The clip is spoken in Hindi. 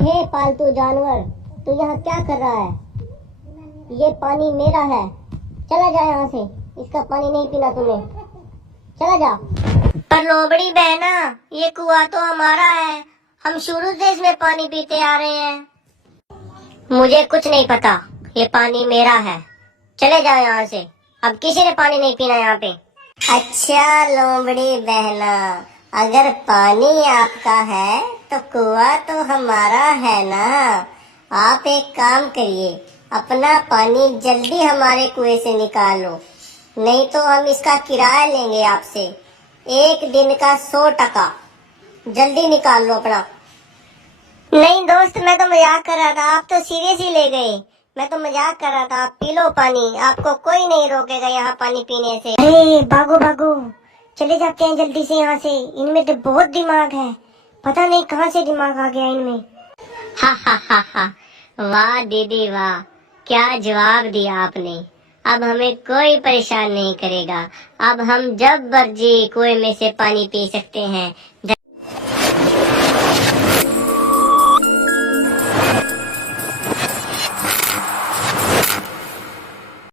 हे पालतू जानवर, तू यहाँ क्या कर रहा है? ये पानी मेरा है, चला जा यहाँ से। इसका पानी नहीं पीना तुम्हें, चला जा। पर लोबड़ी बहना, ये कुआं तो हमारा है, हम शुरू से इसमें पानी पीते आ रहे हैं। मुझे कुछ नहीं पता, ये पानी मेरा है, चले जाओ यहाँ से। अब किसी ने पानी नहीं पीना यहाँ पे। अच्छा लोमड़ी बहना, अगर पानी आपका है तो कुआं तो हमारा है ना। आप एक काम करिए, अपना पानी जल्दी हमारे कुएं से निकालो, नहीं तो हम इसका किराया लेंगे आपसे, 1 दिन का 100 टका। जल्दी निकाल लो अपना। नहीं दोस्त, मैं तो मजाक कर रहा था, आप तो सीरियस ही ले गए। मैं तो मजाक कर रहा था, आप पी लो पानी, आपको कोई नहीं रोकेगा यहाँ पानी पीने से। अरे भागो भागो, चले जाते हैं जल्दी से यहाँ से। इनमें तो बहुत दिमाग है, पता नहीं कहाँ से दिमाग आ गया इनमें। हा हा हा हा, वाह दीदी वाह, क्या जवाब दिया आपने। अब हमें कोई परेशान नहीं करेगा, अब हम जब मर्जी कुएं में से पानी पी सकते हैं।